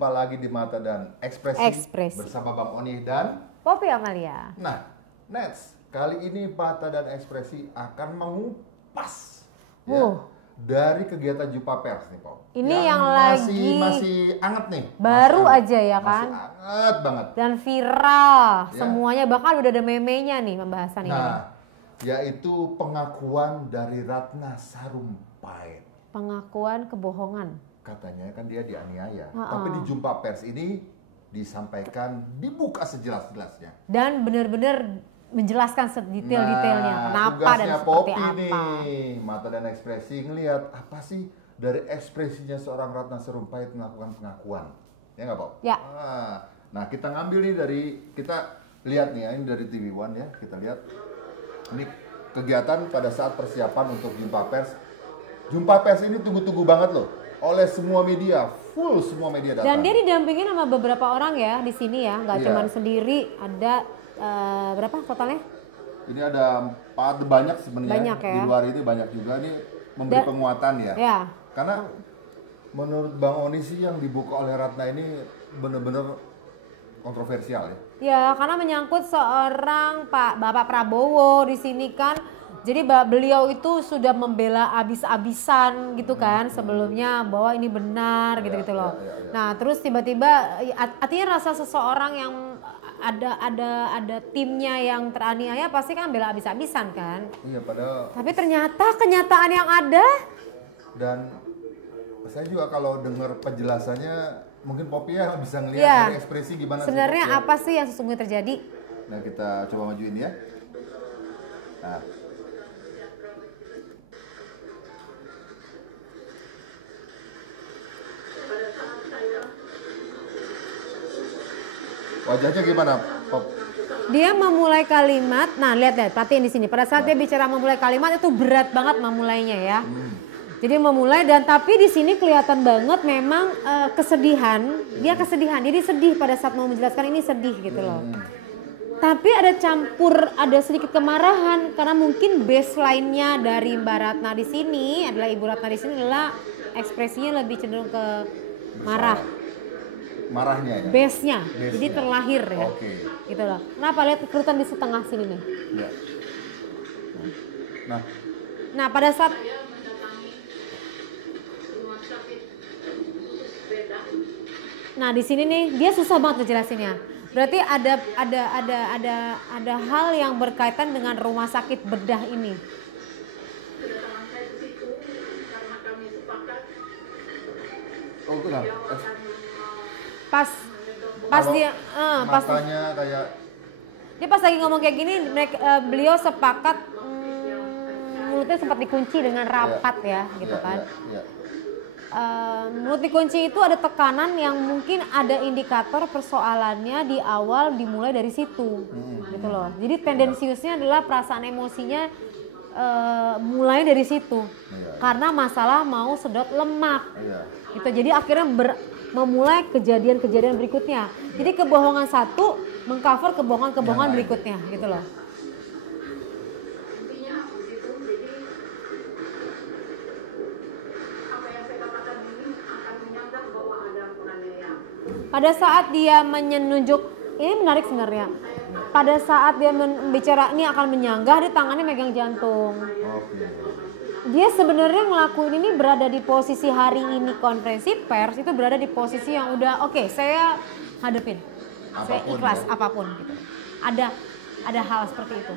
Jumpa lagi di Mata dan Ekspresi. Bersama Bang Oni dan Poppy Amalia. Nah, Nets, kali ini Mata dan Ekspresi akan mengupas ya, dari kegiatan Jumpa Pers nih, Pop. Ini yang lagi masih anget nih. Baru aja ya kan? Masih anget banget. Dan viral Ya. semuanya, bahkan udah ada meme-nya nih pembahasan ini. Nah, yaitu pengakuan dari Ratna Sarumpait. Pengakuan kebohongan. Katanya kan dia dianiaya, tapi di Jumpa Pers ini disampaikan, dibuka sejelas-jelasnya. Dan benar-benar menjelaskan sedetail-detailnya. Kenapa dan seperti apa. Nih, Mata dan Ekspresi ngelihat apa sih dari ekspresinya seorang Ratna Sarumpait melakukan pengakuan. Ya nggak, Pop? Ya. Nah, kita ngambil nih kita lihat nih ya, ini dari TV One ya, kita lihat. Ini kegiatan pada saat persiapan untuk Jumpa Pers. Jumpa Pers ini tunggu-tunggu banget loh. Oleh semua media, full semua media datang. Dan dia didampingin sama beberapa orang ya di sini ya, nggak cuma sendiri. Ada berapa totalnya? Ini ada 4, banyak sebenarnya. Banyak ya. Di luar itu banyak juga nih memberi penguatan ya. Ya. Karena menurut Bang Oni sih yang dibuka oleh Ratna ini benar-benar kontroversial ya. Ya, karena menyangkut seorang Bapak Prabowo di sini kan. Jadi beliau itu sudah membela abis-abisan gitu kan sebelumnya bahwa ini benar gitu-gitu loh. Nah, terus tiba-tiba artinya rasa seseorang yang ada timnya yang teraniaya pasti kan bela abis-abisan kan. Iya, padahal. Tapi ternyata kenyataan yang ada. Dan saya juga kalau dengar penjelasannya mungkin Poppy ya bisa ngelihat dari ekspresi gimana sebenarnya apa sih yang sesungguhnya terjadi. Nah, kita coba majuin ya. Nah, wajahnya gimana, Pop? Dia memulai kalimat, nah lihat perhatiin di sini. Pada saat dia bicara memulai kalimat itu berat banget memulainya ya. Jadi memulai dan tapi di sini kelihatan banget memang kesedihan. Dia kesedihan, jadi sedih pada saat mau menjelaskan ini sedih gitu loh. Tapi ada ada sedikit kemarahan karena mungkin baseline-nya dari Mbak Ratna di sini adalah Ibu Ratna di sini adalah ekspresinya lebih cenderung ke marahnya ya. Base-nya. Jadi terlahir ya. Oke. Gitu loh. Kenapa lihat kerutan di setengah sini nih? Ya. Nah, pada saat di sini nih dia susah banget ngejelasinnya. Berarti ada hal yang berkaitan dengan rumah sakit bedah ini. Oh, itu lah. Pas dia matanya kayak dia pas lagi ngomong kayak gini beliau sepakat mulutnya sempat dikunci dengan rapat gitu kan. Mulut dikunci itu ada tekanan yang mungkin ada indikator persoalannya di awal dimulai dari situ gitu loh. Jadi tendensiusnya adalah perasaan emosinya mulai dari situ karena masalah mau sedot lemak gitu. Jadi akhirnya memulai kejadian-kejadian berikutnya. Jadi kebohongan satu mengcover kebohongan-kebohongan berikutnya gitu loh. Pada saat dia menunjuk, ini menarik sebenarnya. Pada saat dia bicara ini akan menyanggah, dia tangannya megang jantung. Dia sebenarnya ngelakuin ini berada di posisi hari ini konferensi pers itu berada di posisi yang udah oke, saya hadepin, saya ikhlas apapun gitu. Ada hal seperti itu.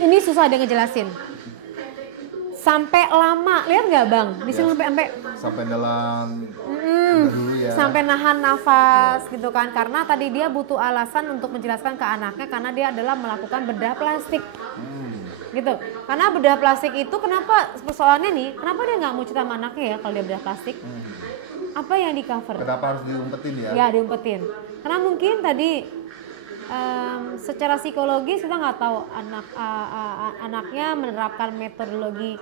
Ini susah ada ngejelasin. Sampai lama, lihat nggak Bang? Di sini sampai dalam dulu ya. Sampai nahan nafas gitu kan, karena tadi dia butuh alasan untuk menjelaskan ke anaknya karena dia adalah melakukan bedah plastik. Gitu. Karena bedah plastik itu kenapa persoalannya nih? Kenapa dia nggak mau cerita sama anaknya ya kalau dia bedah plastik? Apa yang di cover? Kenapa harus diumpetin ya? Ya diumpetin. Karena mungkin tadi secara psikologis kita nggak tahu anaknya menerapkan metodologi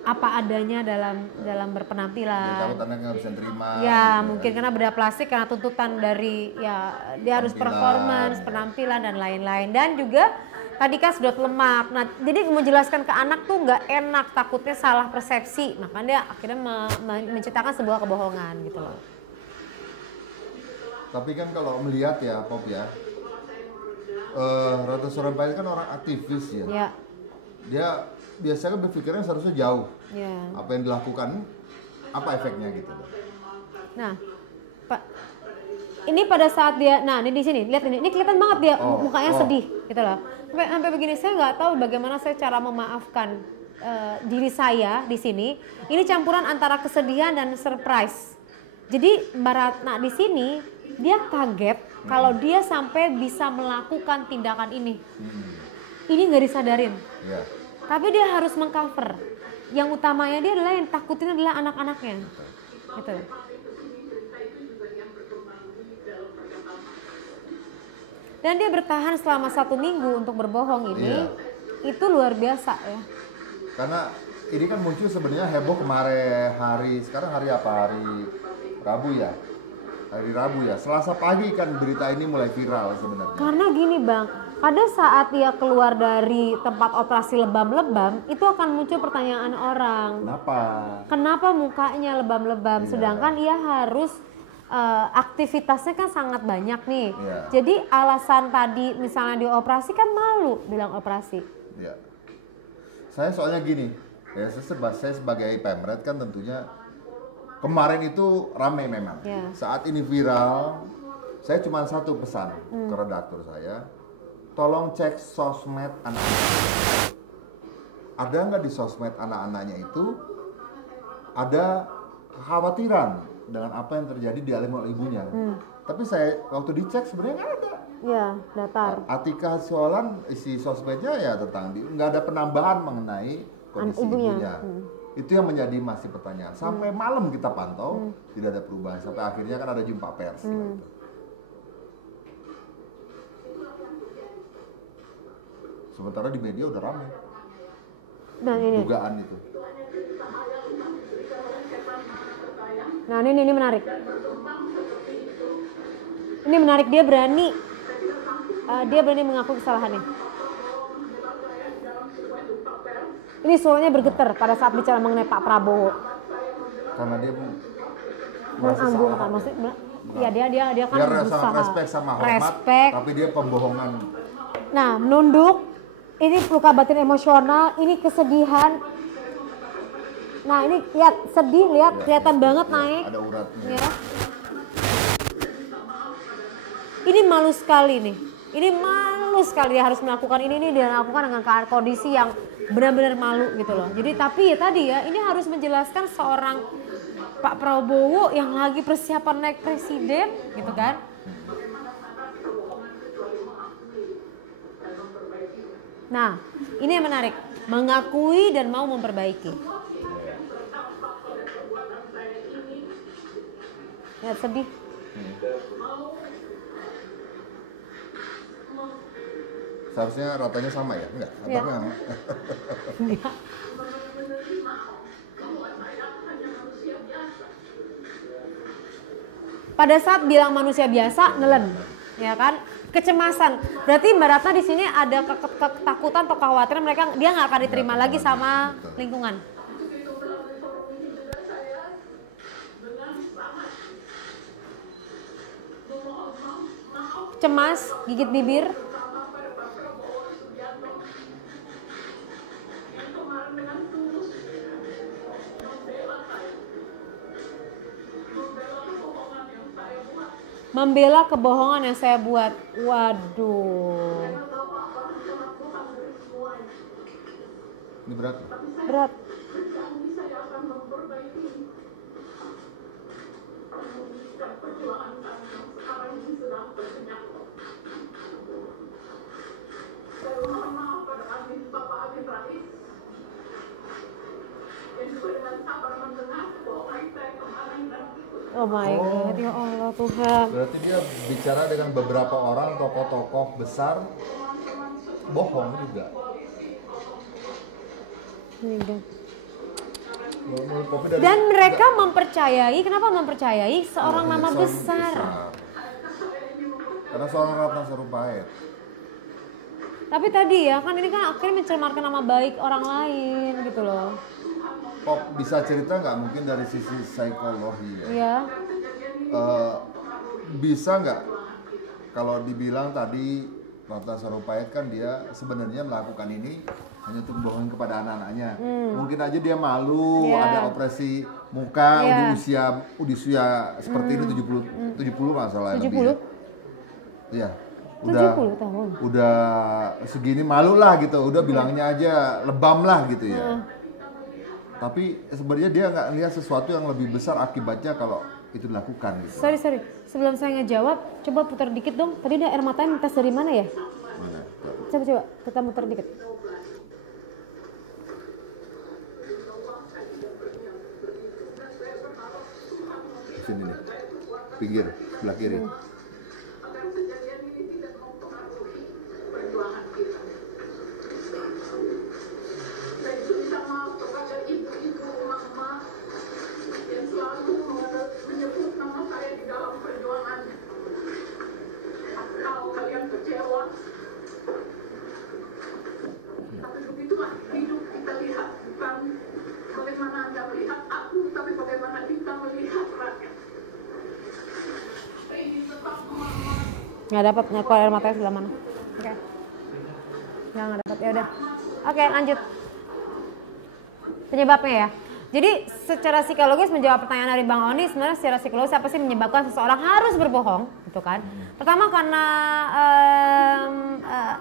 apa adanya dalam Dia berpenampilan. takut anaknya nggak bisa terima. Ya gitu mungkin karena beda plastik, karena tuntutan dari ya dia harus Penampilan. performance, penampilan dan lain-lain. Dan juga tadi kan sedot lemak. Nah jadi menjelaskan ke anak tuh nggak enak, takutnya salah persepsi. Makanya dia akhirnya menciptakan sebuah kebohongan gitu loh. Tapi kan kalau melihat ya Pop ya, Ratu Sarumpait kan orang aktivis ya. Ya. Dia biasanya berpikirnya seharusnya jauh. Ya. Apa yang dilakukan, apa efeknya gitu. Nah, Pak, ini pada saat dia, nah ini di sini, lihat ini kelihatan banget dia mukanya sedih, gitu loh. Sampai begini, saya nggak tahu bagaimana saya cara memaafkan diri saya di sini. Ini campuran antara kesedihan dan surprise. Jadi Mbak Ratna di sini dia kaget kalau dia sampai bisa melakukan tindakan ini. Ini nggak disadarin. Ya. Tapi dia harus mengcover. Yang utamanya dia adalah yang takutin adalah anak-anaknya. Gitu. Dan dia bertahan selama 1 minggu untuk berbohong ini. Iya. Itu luar biasa ya. Karena ini kan muncul sebenarnya heboh kemarin sekarang hari apa? Hari Rabu ya. Hari Rabu ya. Selasa pagi kan berita ini mulai viral sebenarnya. Karena gini Bang, pada saat dia keluar dari tempat operasi lebam-lebam, itu akan muncul pertanyaan orang. Kenapa mukanya lebam-lebam? Iya. Sedangkan ia harus aktivitasnya kan sangat banyak nih. Iya. Jadi alasan tadi misalnya dioperasi kan malu bilang operasi. Ya. Saya soalnya gini, ya saya sebagai pemret kan tentunya kemarin itu ramai memang. Ya. Saat ini viral, saya cuma satu pesan ke redaktur saya, tolong cek sosmed anak-anak. Ada nggak di sosmed anak-anaknya itu ada kekhawatiran dengan apa yang terjadi dialami oleh ibunya. Tapi saya waktu dicek sebenarnya nggak ada. Ya, datar. Atika Solan isi sosmednya ya tentang nggak ada penambahan mengenai kondisi ibunya. Itu yang menjadi masih pertanyaan. Sampai malam kita pantau tidak ada perubahan. Sampai akhirnya kan ada jumpa pers. Gitu. Sementara di media udah ramai. Dan ini. Dugaan itu. Nah ini menarik. Ini menarik, dia berani mengakui kesalahannya. Ini suaranya bergetar pada saat bicara mengenai Pak Prabowo. Karena dia merasa Menganggungkan, salah. maksudnya, ya dia kan Dia berusaha. sangat respect sama hormat, Respect. tapi dia pembohongan. Nah menunduk, ini luka batin emosional, ini kesedihan. Nah ini lihat sedih, lihat kelihatan banget naik. Ada uratnya. Ya. Ini malu sekali nih. Ini malu sekali dia harus melakukan ini dia lakukan dengan kondisi yang benar-benar malu gitu loh. Jadi tapi ya tadi ya ini harus menjelaskan seorang Pak Prabowo yang lagi persiapan naik presiden gitu kan. Nah, ini yang menarik, mengakui dan mau memperbaiki. Lihat sedih. Seharusnya ratanya sama ya? Enggak? Ya. Enggak. Pada saat bilang manusia biasa, nelen, ya kan? Kecemasan. Berarti Mbak Ratna di sini ada ketakutan atau kekhawatiran dia nggak akan diterima lagi sama lingkungan. Cemas, gigit bibir. Membela kebohongan yang saya buat. Waduh. Ini berat. Berat. Oh my God, ya Allah Tuhan. Berarti dia bicara dengan beberapa orang tokoh-tokoh besar, bohong juga. Ini kopi dari Dan mereka mempercayai, kenapa mempercayai seorang nama besar. Karena seorang Ratna Sarumpait. Tapi tadi ya kan ini kan akhirnya mencemarkan nama baik orang lain gitu loh. Kok bisa cerita nggak mungkin dari sisi psikologi ya? Iya. Bisa nggak kalau dibilang tadi Ratna Sarumpait kan dia sebenarnya melakukan ini hanya untuk membohongi kepada anak-anaknya. Mungkin aja dia malu, ada operasi muka di usia seperti ini 70 masalah 70? lebih. Iya. Udah 70 tahun. Udah segini malu lah gitu, udah bilangnya aja lebam lah gitu ya. Tapi sebenarnya dia nggak lihat sesuatu yang lebih besar akibatnya kalau itu dilakukan gitu. Sorry. Sebelum saya ngejawab, coba putar dikit dong. Tadi ada air matanya minta dari mana ya? Mana? Coba kita muter dikit. Di sini nih, pinggir sebelah kiri. Nggak dapat, nggak air matanya sebelah mana? Oke. Nggak dapat, ya udah. Oke, lanjut. Penyebabnya ya. Jadi secara psikologis menjawab pertanyaan dari Bang Oni, sebenarnya secara psikologis apa sih menyebabkan seseorang harus berbohong, gitu kan? Pertama karena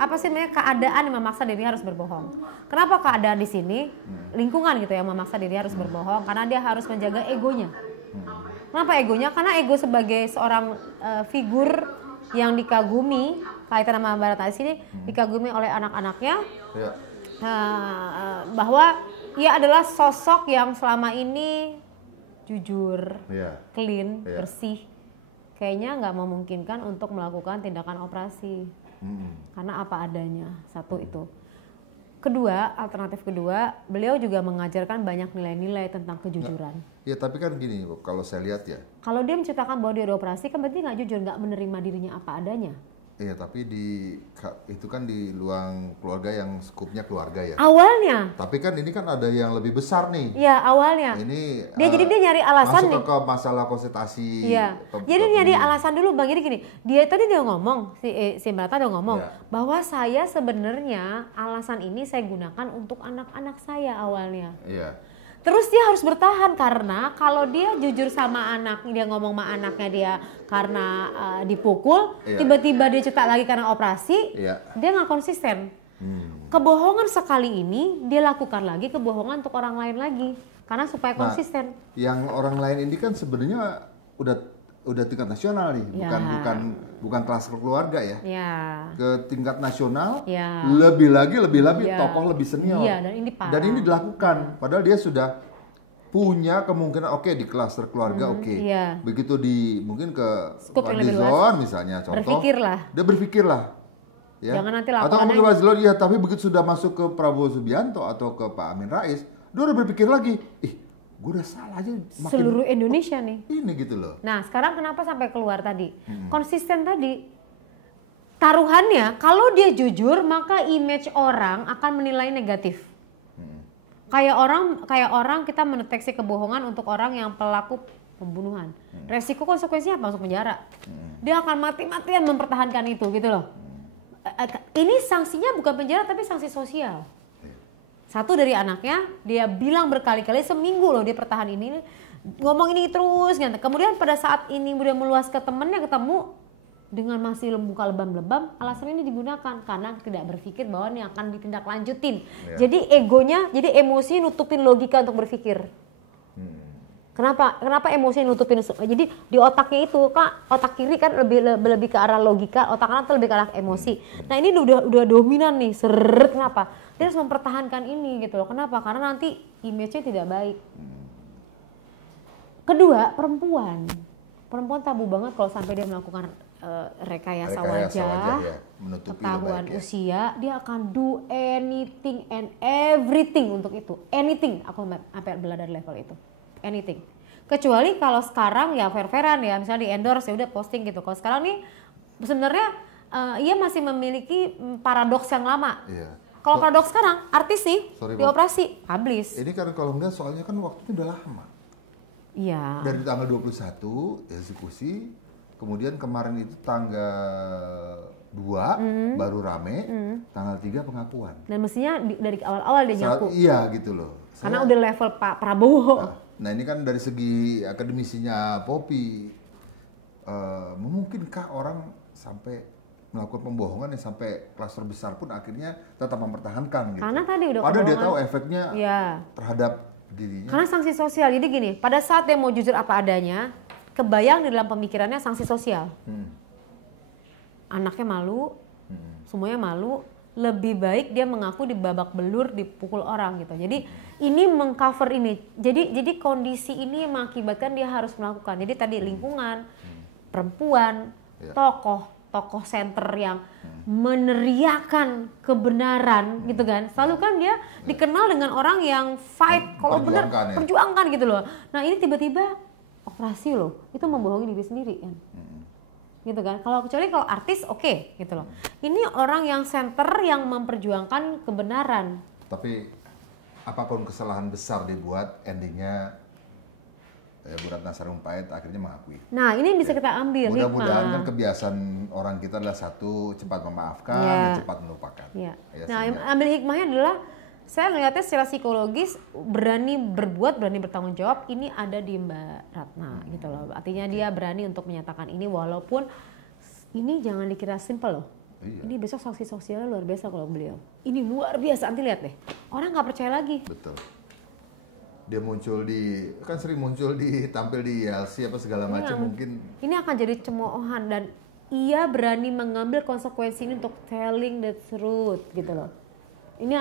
apa sih namanya keadaan yang memaksa diri harus berbohong. Kenapa keadaan di sini lingkungan gitu yang memaksa diri harus berbohong? Karena dia harus menjaga egonya. Kenapa egonya? Karena ego sebagai seorang figur yang dikagumi, kaitan sama Mbak Ratna di sini dikagumi oleh anak-anaknya, bahwa ia adalah sosok yang selama ini jujur, clean, bersih. Kayaknya nggak memungkinkan untuk melakukan tindakan operasi, karena apa adanya. Satu itu. Kedua, alternatif kedua, beliau juga mengajarkan banyak nilai-nilai tentang kejujuran. Ya tapi kan gini, kalau saya lihat ya. Kalau dia menceritakan bahwa dia ada operasi, kan berarti nggak jujur, nggak menerima dirinya apa adanya. Iya, tapi itu kan di luang keluarga yang skupnya keluarga ya. Awalnya. Tapi kan ini kan ada yang lebih besar nih. Iya, awalnya. Ini jadi dia nyari alasan masuk nih. ke masalah konsultasi. Iya. Jadi nyari alasan dulu Bang. Jadi gini, dia ngomong, si Mbak Ratna ngomong bahwa saya sebenarnya alasan ini saya gunakan untuk anak-anak saya awalnya. Iya. Terus dia harus bertahan karena kalau dia jujur sama anak, dia ngomong sama anaknya dia karena dipukul, tiba-tiba dia cetak lagi karena operasi, dia nggak konsisten. Kebohongan sekali ini dia lakukan lagi kebohongan untuk orang lain lagi karena supaya konsisten. Yang orang lain ini kan sebenarnya udah tingkat nasional nih, bukan kelas keluarga ya. Ke tingkat nasional, lebih lagi tokoh lebih senior. Dan ini dilakukan, padahal dia sudah punya kemungkinan di klaster keluarga begitu mungkin ke Fadlizon misalnya contoh, dia berpikirlah. Ya. Jangan nanti atau laporannya. ke Fadlizon tapi begitu sudah masuk ke Prabowo Subianto atau ke Pak Amin Rais, dia udah berpikir lagi, gue udah salah aja makin seluruh Indonesia nih. Ini gitu loh. Nah sekarang kenapa sampai keluar tadi? Konsisten tadi. Taruhannya kalau dia jujur maka image orang akan menilai negatif. Kayak orang kita mendeteksi kebohongan untuk orang yang pelaku pembunuhan. Resiko konsekuensinya apa? Masuk penjara. Dia akan mati-matian mempertahankan itu gitu loh. Ini sanksinya bukan penjara tapi sanksi sosial. Satu dari anaknya, dia bilang berkali-kali seminggu loh dia pertahan ini, ngomong ini terus. Kemudian pada saat ini udah meluas ke temennya ketemu dengan masih muka lebam-lebam, alasan ini digunakan karena tidak berpikir bahwa ini akan ditindaklanjutin. Jadi egonya, jadi emosi nutupin logika untuk berpikir. Kenapa emosi nutupin? Jadi di otaknya itu kan otak kiri kan lebih ke arah logika, otak kanan tuh lebih ke arah emosi. Nah ini udah dominan nih, kenapa? Dia harus mempertahankan ini gitu loh. Kenapa? Karena nanti image-nya tidak baik. Kedua, perempuan tabu banget kalau sampai dia melakukan rekayasa wajah, ketahuan usia, dia akan do anything and everything untuk itu. Anything, aku sampai bela dari level itu. anything. Kecuali kalau sekarang ya fair-fairan ya, misalnya di endorse ya udah posting gitu. Kalau sekarang nih sebenarnya ia masih memiliki paradoks yang lama. Iya. Kalau paradoks sekarang artis sih dioperasi, publish. Ini kan kalau enggak soalnya kan waktunya udah lama. Iya. Dari tanggal 21 eksekusi, kemudian kemarin itu tanggal 2 baru rame, tanggal 3 pengakuan. Dan mestinya dari awal-awal dia nyaku. Iya gitu loh. Karena udah level Pak Prabowo. Nah ini kan dari segi akademisinya Poppy, memungkinkah orang sampai melakukan pembohongan yang sampai klaster besar pun akhirnya tetap mempertahankan gitu. Karena tadi udah padahal dia kebohongan. tahu efeknya terhadap dirinya. Karena sanksi sosial, jadi gini, pada saat dia mau jujur apa adanya, kebayang di dalam pemikirannya sanksi sosial. Anaknya malu, semuanya malu, lebih baik dia mengaku di babak belur, dipukul orang gitu. Jadi ini mengcover ini. Jadi kondisi ini mengakibatkan dia harus melakukan. Jadi tadi lingkungan, perempuan, tokoh center yang meneriakan kebenaran gitu kan. Selalu kan dia dikenal dengan orang yang fight kalau benar perjuangkan gitu loh. Nah ini tiba-tiba operasi loh, itu membohongi diri sendiri kan. Gitu kan. Kecuali kalau artis oke, gitu loh. Ini orang yang center yang memperjuangkan kebenaran. Tapi apapun kesalahan besar dibuat, endingnya Bu Ratna Sarumpait akhirnya mengakui. Nah ini bisa kita ambil mudah-mudahan kan kebiasaan orang kita adalah satu, cepat memaafkan dan cepat melupakan. Ya, nah ambil hikmahnya adalah saya melihatnya secara psikologis berani berbuat, berani bertanggung jawab ini ada di Mbak Ratna gitu loh. Artinya dia berani untuk menyatakan ini walaupun ini jangan dikira simple loh. Ini besok sanksi sosialnya luar biasa kalau beliau. Ini luar biasa, nanti lihat deh. Orang nggak percaya lagi. Betul. Dia sering muncul tampil di ILC apa segala macam mungkin. Ini akan jadi cemoohan dan ia berani mengambil konsekuensi ini untuk telling the truth gitu loh. Ini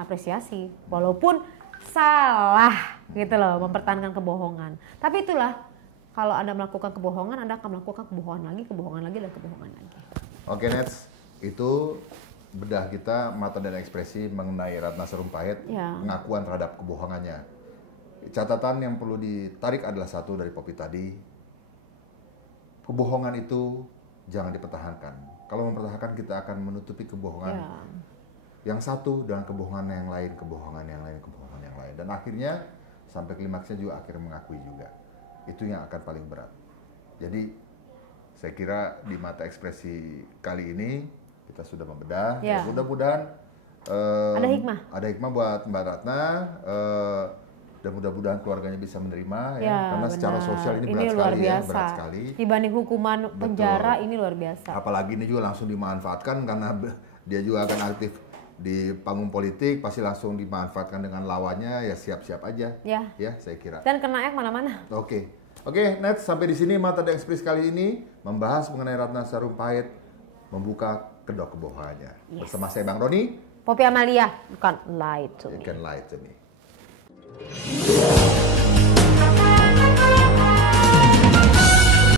apresiasi walaupun salah gitu loh mempertahankan kebohongan. Tapi itulah kalau Anda melakukan kebohongan, Anda akan melakukan kebohongan lagi dan kebohongan lagi. Oke Nets, itu bedah kita mata dan ekspresi mengenai Ratna Sarumpait, pengakuan terhadap kebohongannya. Catatan yang perlu ditarik adalah satu dari Poppy tadi, kebohongan itu jangan dipertahankan. Kalau mempertahankan kita akan menutupi kebohongan yang satu dengan kebohongan yang lain, dan akhirnya sampai klimaksnya juga akhirnya mengakui juga. Itu yang akan paling berat. Jadi saya kira di mata ekspresi kali ini kita sudah membedah. Ya, mudah-mudahan ada hikmah buat Mbak Ratna. Dan mudah-mudahan keluarganya bisa menerima karena secara sosial ini berat sekali. Dibanding hukuman penjara ini luar biasa. Apalagi ini juga langsung dimanfaatkan karena dia juga akan aktif di panggung politik, pasti langsung dimanfaatkan dengan lawannya, ya siap-siap aja. Ya, saya kira. Dan kena mana-mana. Oke, Nets, sampai di sini Mata dan Ekspresi kali ini membahas mengenai Ratna Sarumpait membuka kedok kebohongannya. Bersama saya Bang Roni, Poppy Amalia, You Can Lie to Me.